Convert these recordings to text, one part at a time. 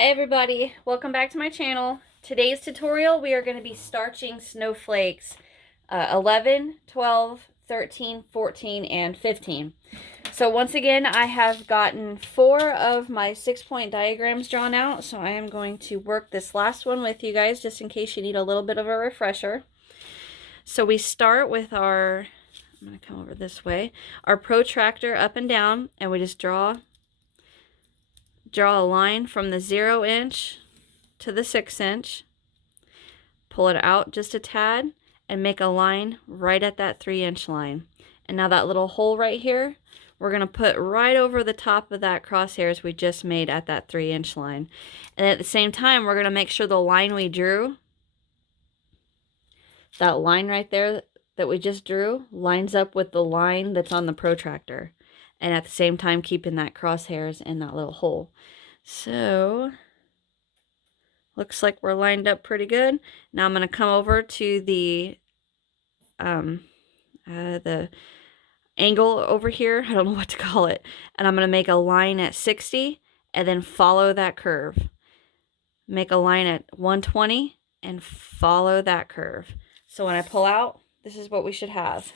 Hi everybody, welcome back to my channel. Today's tutorial we are going to be starching snowflakes 11, 12, 13, 14, and 15. So once again I have gotten 4 of my 6-point diagrams drawn out, so I am going to work this last one with you guys just in case you need a little bit of a refresher. So we start with our, I'm going to come over this way, our protractor up and down, and we just draw a line from the 0 inch to the 6 inch, pull it out just a tad, and make a line right at that 3 inch line. And now that little hole right here, we're going to put right over the top of that crosshairs we just made at that 3 inch line. And at the same time, we're going to make sure the line we drew, that line right there that we just drew, lines up with the line that's on the protractor. And at the same time, keeping that crosshairs in that little hole. So, looks like we're lined up pretty good. Now I'm going to come over to the angle over here. I don't know what to call it. And I'm going to make a line at 60 and then follow that curve. Make a line at 120 and follow that curve. So when I pull out, this is what we should have.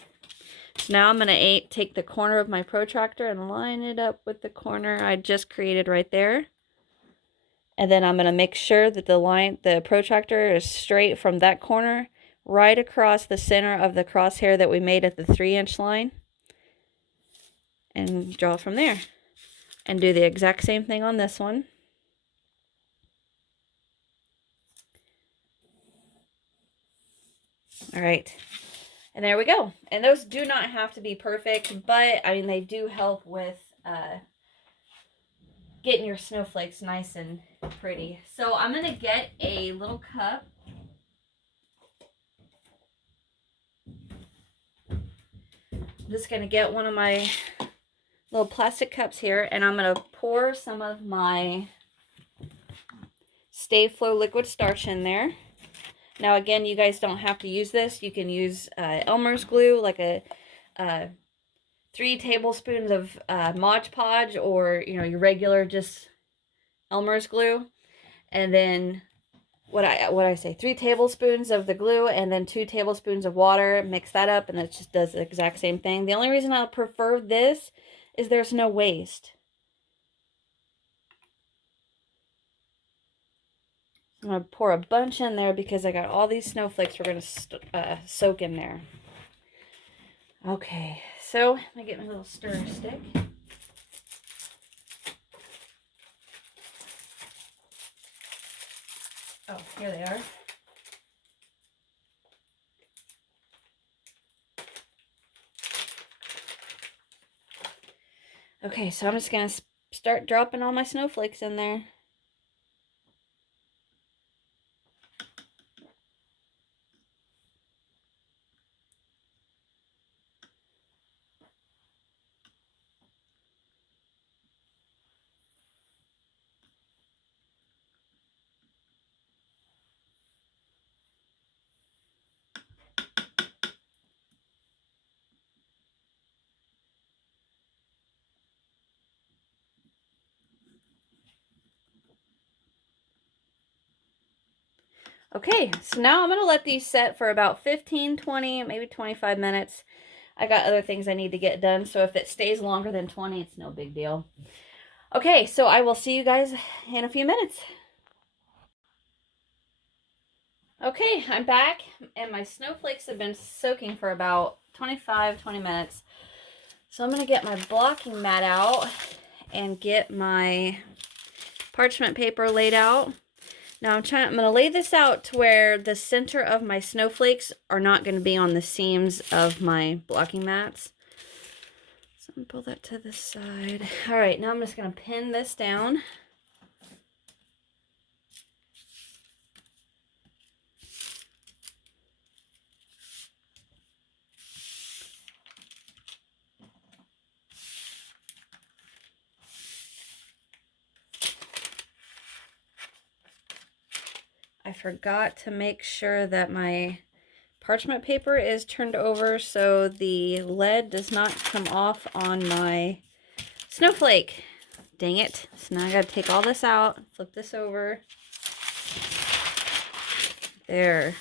So now I'm going to take the corner of my protractor and line it up with the corner I just created right there. And then I'm going to make sure that the protractor is straight from that corner right across the center of the crosshair that we made at the 3 inch line. And draw from there. And do the exact same thing on this one. All right. And there we go. And those do not have to be perfect, but I mean, they do help with getting your snowflakes nice and pretty. So I'm going to get a little cup. I'm just going to get one of my little plastic cups here, and I'm going to pour some of my Stay Flow liquid starch in there. Now again, you guys don't have to use this. You can use Elmer's glue, like a 3 tablespoons of Modge Podge, or your regular just Elmer's glue, and then what I say, 3 tablespoons of the glue, and then 2 tablespoons of water. Mix that up, and it just does the exact same thing. The only reason I prefer this is there's no waste. I'm going to pour a bunch in there because I got all these snowflakes we're going to soak in there. Okay, so let me get my little stir stick. Oh, here they are. Okay, so I'm just going to start dropping all my snowflakes in there. Okay, so now I'm going to let these set for about 15, 20, maybe 25 minutes. I got other things I need to get done, so if it stays longer than 20, it's no big deal. Okay, so I will see you guys in a few minutes. Okay, I'm back, and my snowflakes have been soaking for about 20 minutes. So I'm going to get my blocking mat out and get my parchment paper laid out. Now I'm going to lay this out to where the center of my snowflakes are not going to be on the seams of my blocking mats. So I'm going to pull that to the side. All right, now I'm just going to pin this down. I forgot to make sure that my parchment paper is turned over so the lead does not come off on my snowflake. Dang it. So now I gotta take all this out, flip this over. There.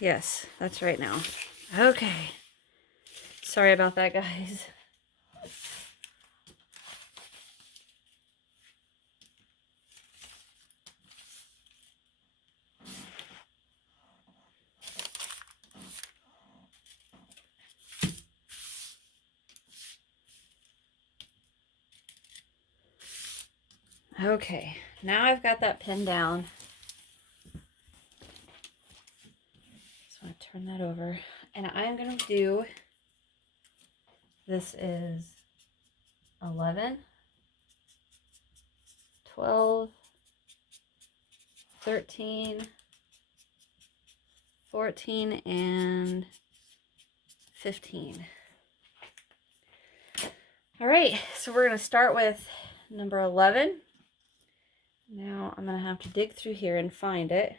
Yes, that's right now. Okay. Sorry about that, guys. Okay, now I've got that pin down. So I'm going to turn that over. And I'm going to do, this is 11, 12, 13, 14, and 15. All right, so we're going to start with number 11. Now I'm going to have to dig through here and find it.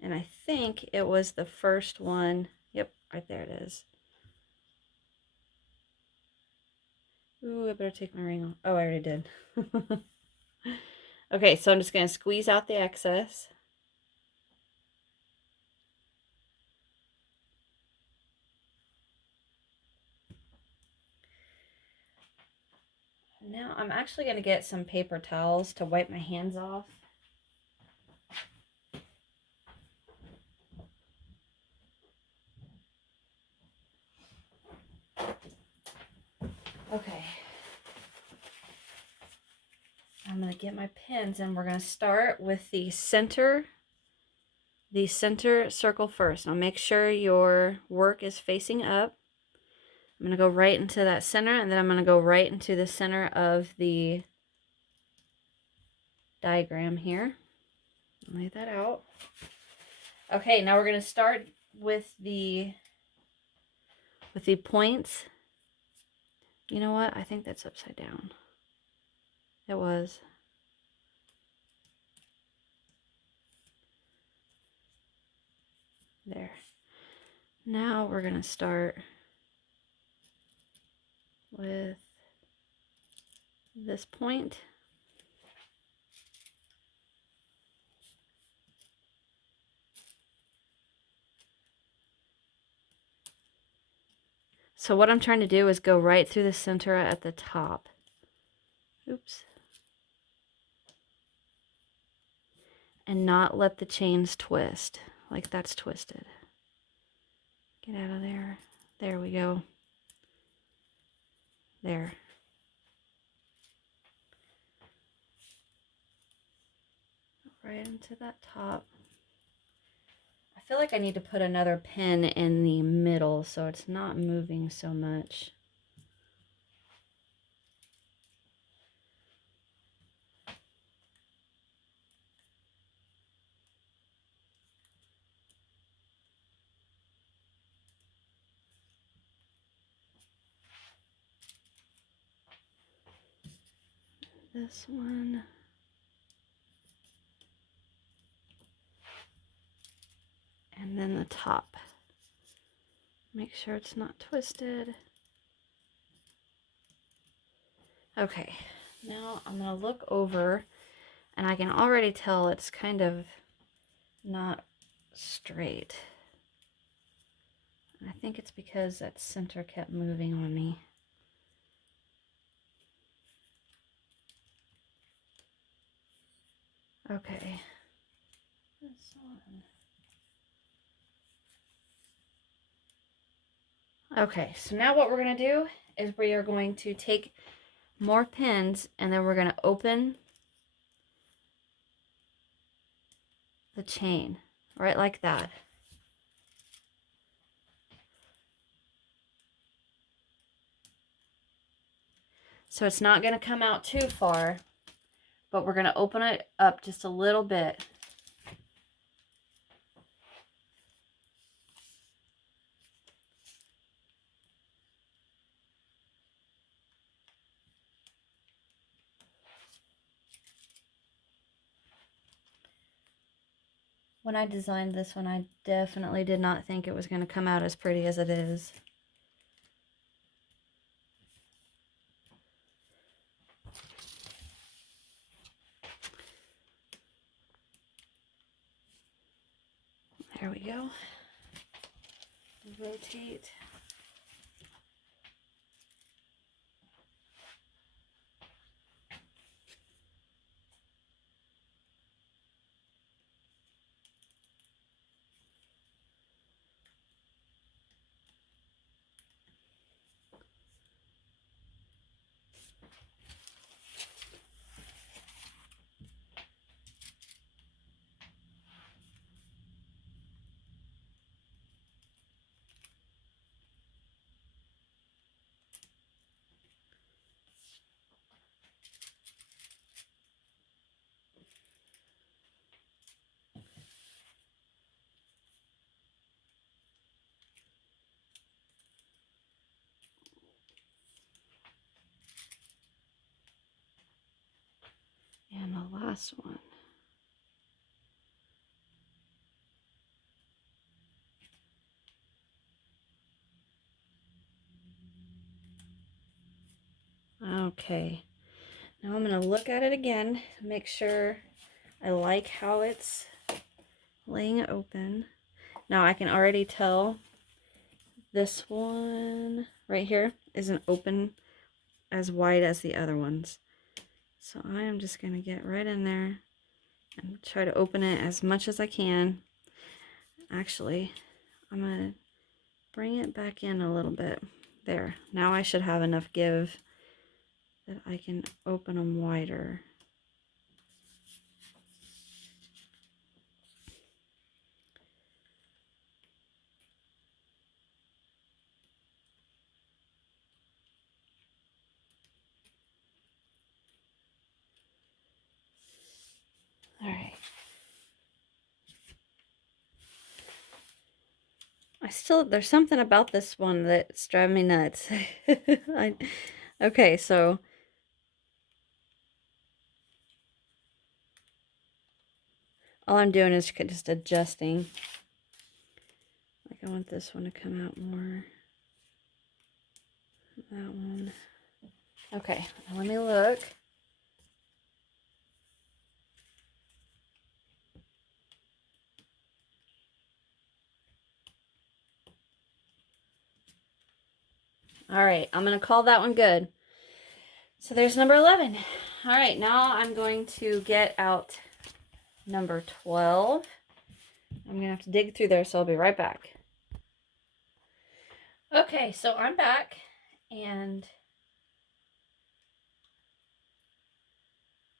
And I think it was the first one. Yep, right there it is. Ooh, I better take my ring off. Oh, I already did. Okay, so I'm just going to squeeze out the excess. Now I'm actually going to get some paper towels to wipe my hands off. Okay. I'm going to get my pins and we're going to start with the center circle first. Now make sure your work is facing up. I'm going to go right into that center, and then I'm going to go right into the center of the diagram here. Lay that out. Okay, now we're going to start with the points. You know what? I think that's upside down. It was. There. Now we're going to start with this point. So what I'm trying to do is go right through the center at the top. Oops. And not let the chains twist. Like that's twisted. Get out of there. There we go. There. Right into that top. I feel like I need to put another pin in the middle so it's not moving so much. This one. And then the top. Make sure it's not twisted. Okay, now I'm going to look over, and I can already tell it's kind of not straight. And I think it's because that center kept moving on me. Okay. This one. Okay, so now what we're going to do is we are going to take more pins, and then we're going to open the chain right like that. So it's not going to come out too far, but we're going to open it up just a little bit. When I designed this one, I definitely did not think it was going to come out as pretty as it is. There we go. Rotate. And the last one. Okay, now I'm going to look at it again, make sure I like how it's laying open. Now I can already tell this one right here isn't open as wide as the other ones. So I am just going to get right in there and try to open it as much as I can. Actually, I'm going to bring it back in a little bit. There, now I should have enough give that I can open them wider. All right. There's something about this one that's driving me nuts. Okay, so all I'm doing is just adjusting. Like I want this one to come out more. That one. Okay, now let me look. All right, I'm going to call that one good. So there's number 11. All right, now I'm going to get out number 12. I'm going to have to dig through there, so I'll be right back. Okay, so I'm back, and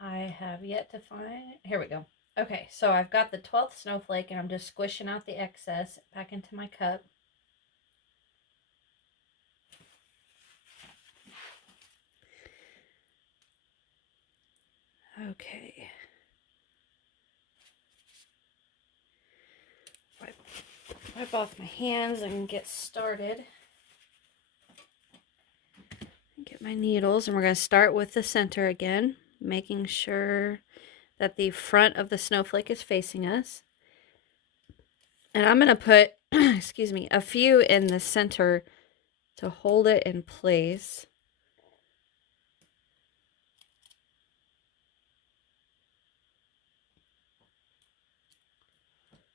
I have yet to find, here we go. Okay, so I've got the 12th snowflake, and I'm just squishing out the excess back into my cup. Okay. Wipe off my hands and get started. Get my needles, and we're going to start with the center again, making sure that the front of the snowflake is facing us. And I'm going to put, excuse me, a few in the center to hold it in place.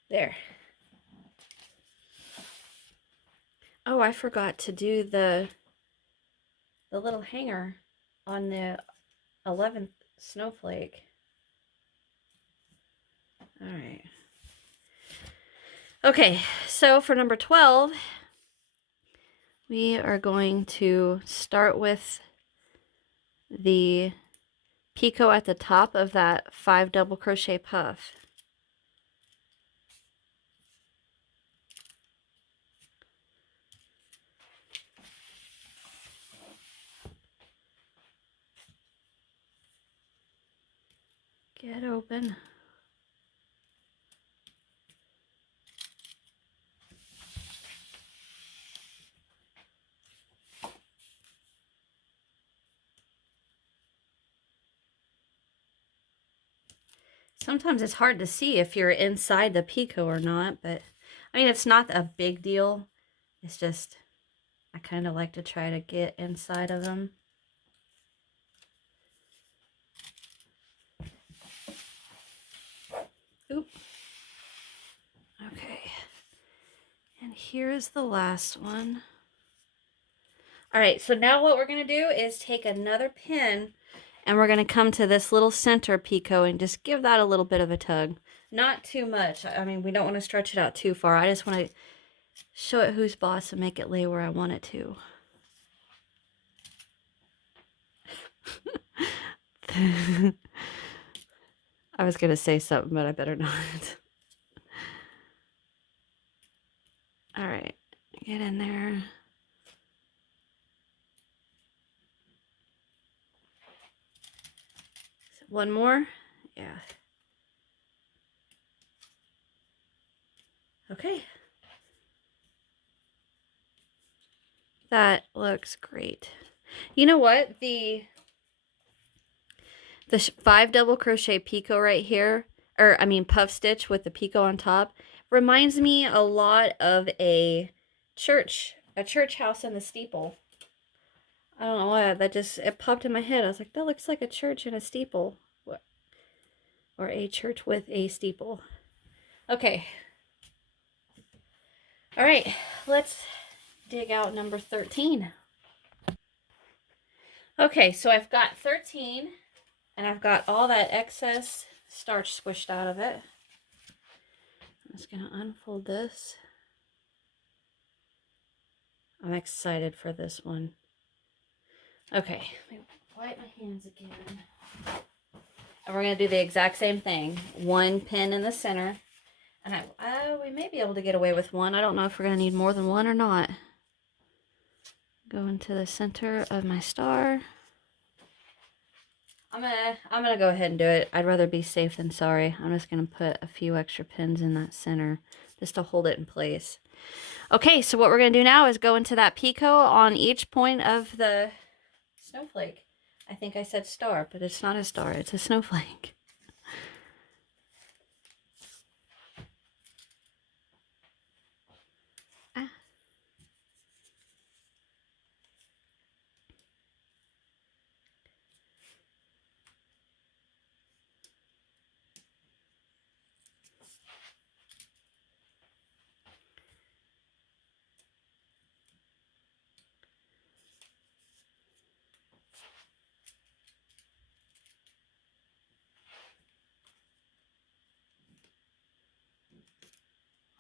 There. Oh, I forgot to do the little hanger on the 11th snowflake. All right. Okay, so for number 12, we are going to start with the picot at the top of that 5 double crochet puff. Get open. Sometimes it's hard to see if you're inside the picot or not, but I mean, it's not a big deal. It's just, I kind of like to try to get inside of them. Oop. Okay. here is the last one. All right, so now what we're going to do is take another pin and we're going to come to this little center picot and just give that a little bit of a tug. Not too much. I mean, we don't want to stretch it out too far. I just want to show it who's boss and make it lay where I want it to. I was going to say something, but I better not. All right, get in there. One more? Yeah. Okay. That looks great. You know what? The 5 double crochet picot right here, or I mean puff stitch with the picot on top, reminds me a lot of a church house in the steeple. I don't know why, it popped in my head. I was like, that looks like a church and a steeple. Or a church with a steeple. Okay. All right, let's dig out number 13. Okay, so I've got 13, and I've got all that excess starch squished out of it. I'm just gonna unfold this. I'm excited for this one. Okay, let me wipe my hands again. And we're gonna do the exact same thing. One pin in the center. And we may be able to get away with one. I don't know if we're gonna need more than one or not. Go into the center of my star. I'm gonna go ahead and do it. I'd rather be safe than sorry. I'm just gonna put a few extra pins in that center just to hold it in place. Okay, so what we're gonna do now is go into that picot on each point of the snowflake. I think I said star, but it's not a star, it's a snowflake.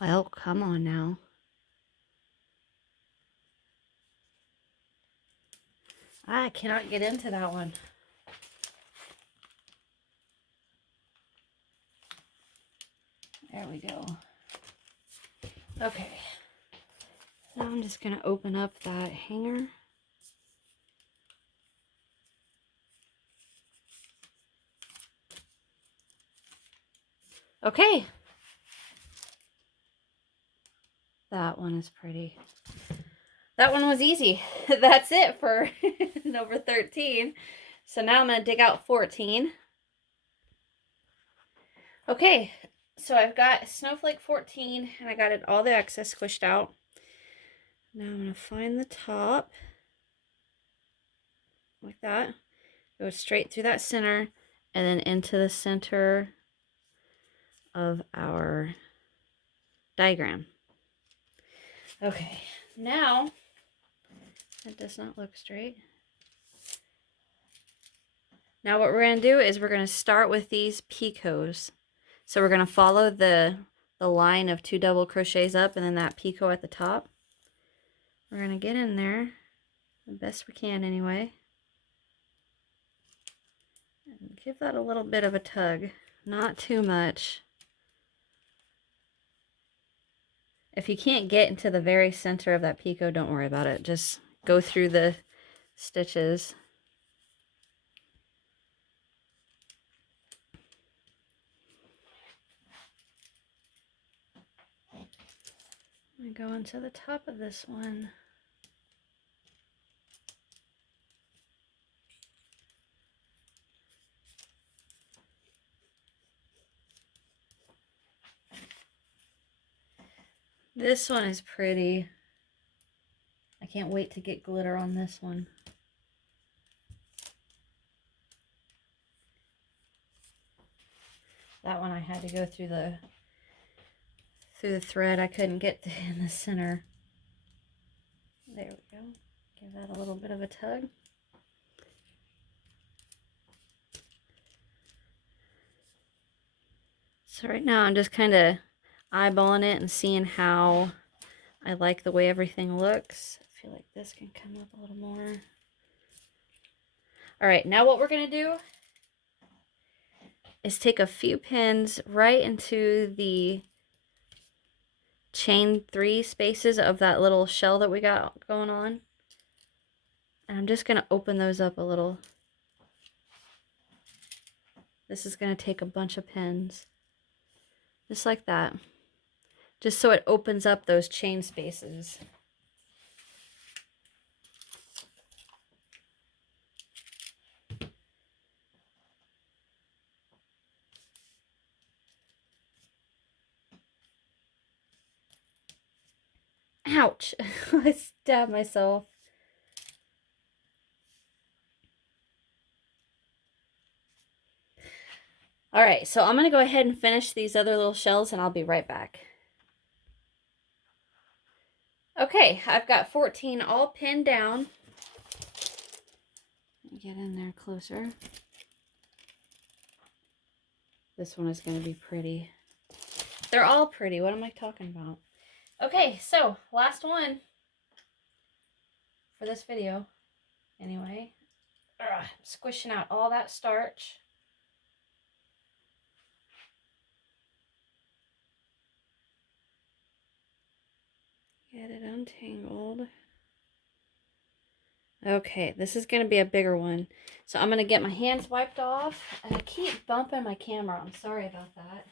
Well, come on now. I cannot get into that one. There we go. Okay. Now I'm just going to open up that hanger. Okay. That one is pretty. That one was easy. That's it for number 13. So now I'm going to dig out 14. Okay, so I've got snowflake 14 and I got it all the excess squished out. Now I'm going to find the top like that. Go straight through that center and then into the center of our diagram. Okay, now that does not look straight. Now what we're going to do is we're going to start with these picots. So we're going to follow the line of 2 double crochets up and then that picot at the top. We're going to get in there the best we can anyway. And give that a little bit of a tug, not too much. If you can't get into the very center of that picot, don't worry about it. Just go through the stitches. I'm going to go into the top of this one. This one is pretty. I can't wait to get glitter on this one. That one I had to go through through the thread. I couldn't get in the center. There we go. Give that a little bit of a tug. So right now I'm just kind of eyeballing it and seeing how I like the way everything looks. I feel like this can come up a little more. All right, now what we're gonna do is take a few pins right into the chain 3 spaces of that little shell that we got going on. And I'm just gonna open those up a little. This is gonna take a bunch of pins. Just like that. Just so it opens up those chain spaces. Ouch! I stabbed myself. Alright, so I'm going to go ahead and finish these other little shells and I'll be right back. Okay, I've got 14 all pinned down. Let me get in there closer. This one is going to be pretty. They're all pretty. What am I talking about? Okay, so last one for this video. Anyway, I'm squishing out all that starch. Get it untangled. Okay, this is going to be a bigger one. So I'm going to get my hands wiped off. And I keep bumping my camera. I'm sorry about that.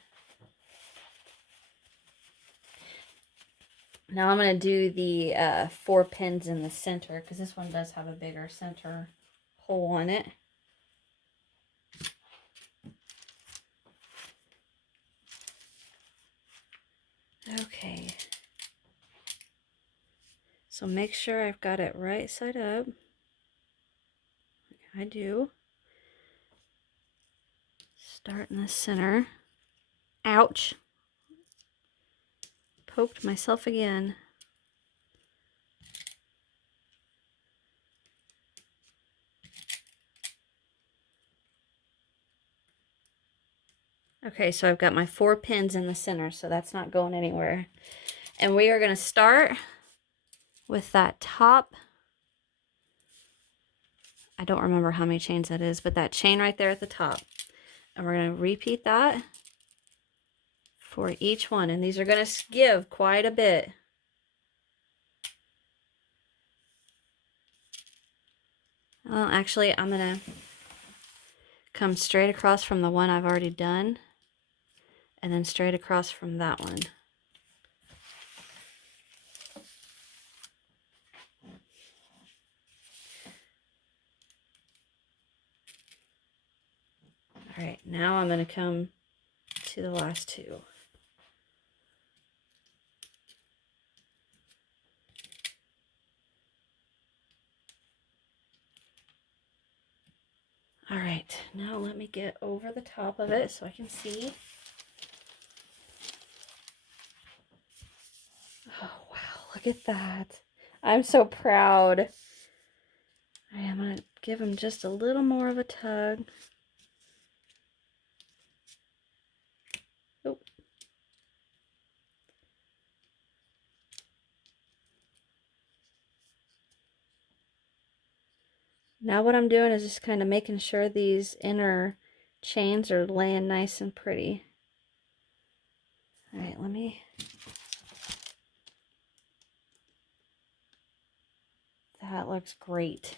Now I'm going to do the 4 pins in the center, because this one does have a bigger center hole on it. Okay. So make sure I've got it right side up. Like I do. Start in the center. Ouch. Poked myself again. Okay, so I've got my 4 pins in the center, so that's not going anywhere. And we are going to start with that top. I don't remember how many chains that is, but that chain right there at the top. And we're going to repeat that for each one. And these are going to give quite a bit. Well, actually, I'm going to come straight across from the one I've already done. And then straight across from that one. All right, now I'm going to come to the last 2. All right, now let me get over the top of it so I can see. Oh, wow, look at that. I'm so proud. All right, I'm going to give him just a little more of a tug. Oh. Now what I'm doing is just kind of making sure these inner chains are laying nice and pretty. All right, let me... That looks great.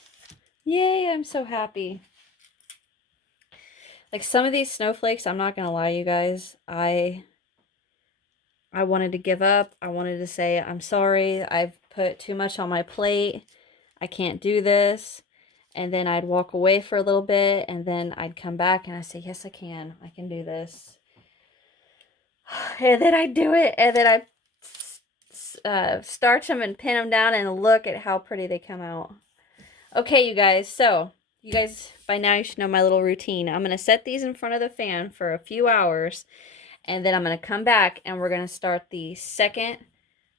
Yay, I'm so happy. Like some of these snowflakes, I'm not going to lie, you guys. I wanted to give up. I wanted to say, I'm sorry. I've put too much on my plate. I can't do this. And then I'd walk away for a little bit. And then I'd come back and I'd say, yes, I can. I can do this. And then I'd do it. And then I'd starch them and pin them down. And look at how pretty they come out. Okay, you guys. So, you guys, by now you should know my little routine. I'm going to set these in front of the fan for a few hours. And then I'm going to come back and we're going to start the second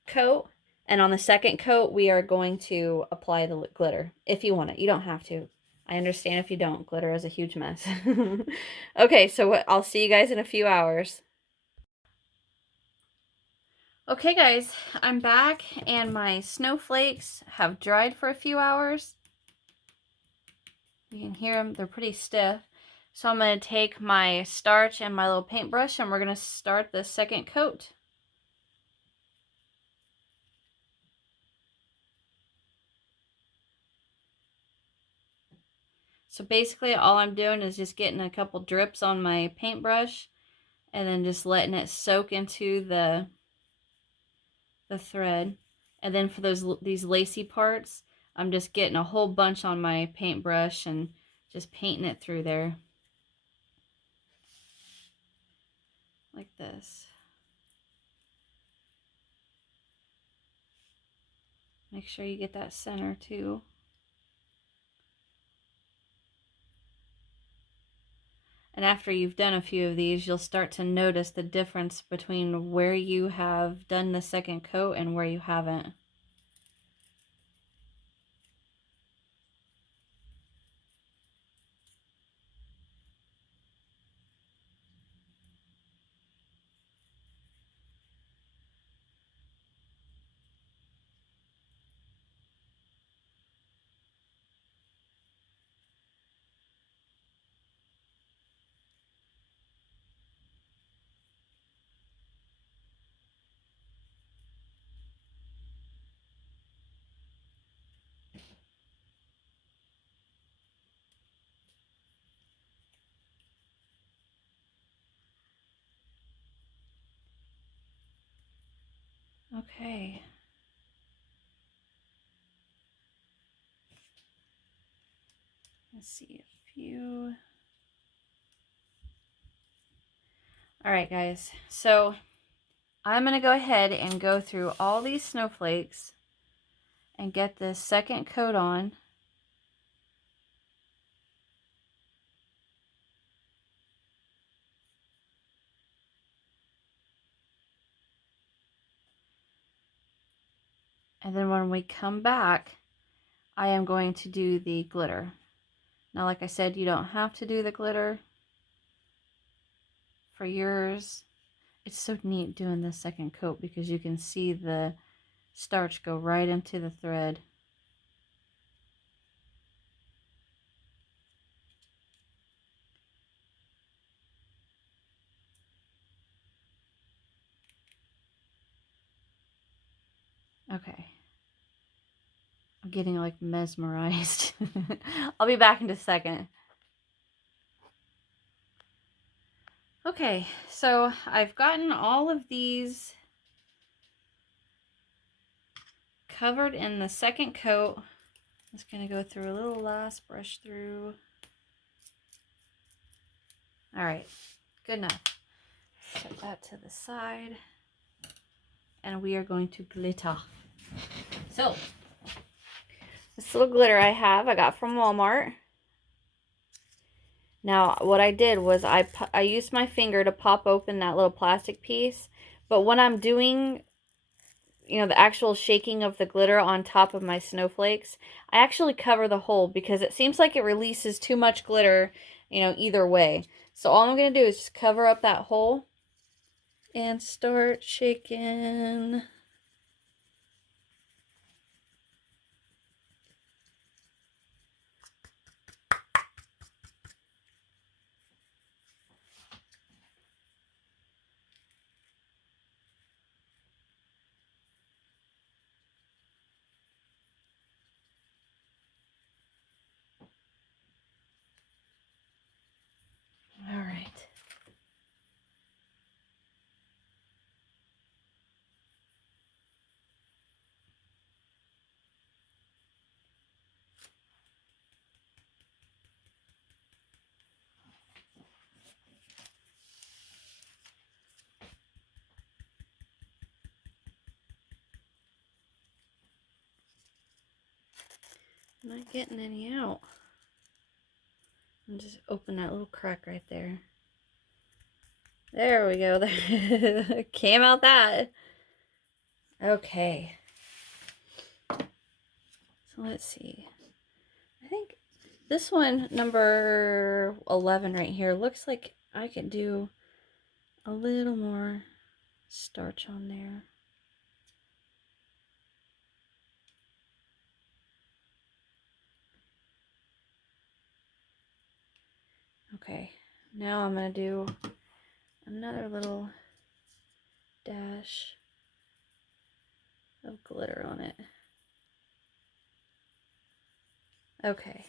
coat. And on the second coat, we are going to apply the glitter if you want it. You don't have to. I understand if you don't. Glitter is a huge mess. Okay, so I'll see you guys in a few hours. Okay, guys, I'm back and my snowflakes have dried for a few hours. You can hear them. They're pretty stiff. So I'm going to take my starch and my little paintbrush and we're going to start the second coat. So basically all I'm doing is just getting a couple drips on my paintbrush and then just letting it soak into the thread. And then for these lacy parts, I'm just getting a whole bunch on my paintbrush and just painting it through there. Like this. Make sure you get that center too. And after you've done a few of these, you'll start to notice the difference between where you have done the second coat and where you haven't. Okay. Let's see a few. All right, guys. So I'm going to go ahead and go through all these snowflakes and get this second coat on. And then when we come back, I am going to do the glitter. Now, like I said, you don't have to do the glitter for yours. It's so neat doing this second coat because you can see the starch go right into the thread. Okay. I'm getting like mesmerized. I'll be back in a second. Okay, so I've gotten all of these covered in the second coat. I'm just going to go through a little last brush through. All right, good enough. Set that to the side. And we are going to glitter. So, this little glitter I got from Walmart. Now, what I did was I used my finger to pop open that little plastic piece. But when I'm doing, you know, the actual shaking of the glitter on top of my snowflakes, I actually cover the hole because it seems like it releases too much glitter, you know, either way. So all I'm going to do is just cover up that hole and start shaking. All right. I'm not getting any out. And just open that little crack right there. There we go. Came out that. Okay. So let's see. I think this one, number 11 right here, looks like I could do a little more starch on there. Okay, now I'm going to do another little dash of glitter on it. Okay.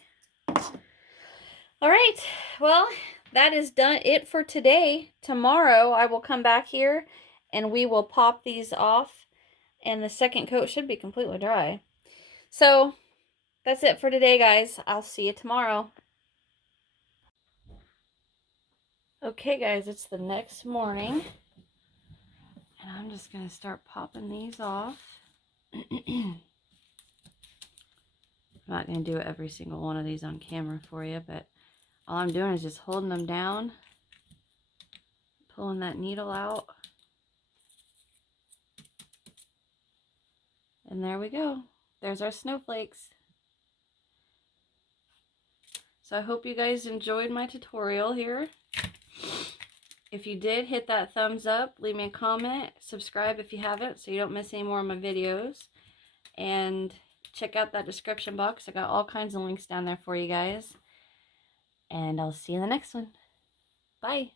All right, well, that is it for today. Tomorrow I will come back here and we will pop these off, and the second coat should be completely dry. So that's it for today, guys. I'll see you tomorrow. Okay, guys, it's the next morning, and I'm just going to start popping these off. I'm not going to do every single one of these on camera for you, but all I'm doing is just holding them down, pulling that needle out, and there we go. There's our snowflakes. So I hope you guys enjoyed my tutorial here. If you did, hit that thumbs up, leave me a comment, subscribe if you haven't so you don't miss any more of my videos, and check out that description box. I got all kinds of links down there for you guys, and I'll see you in the next one. Bye.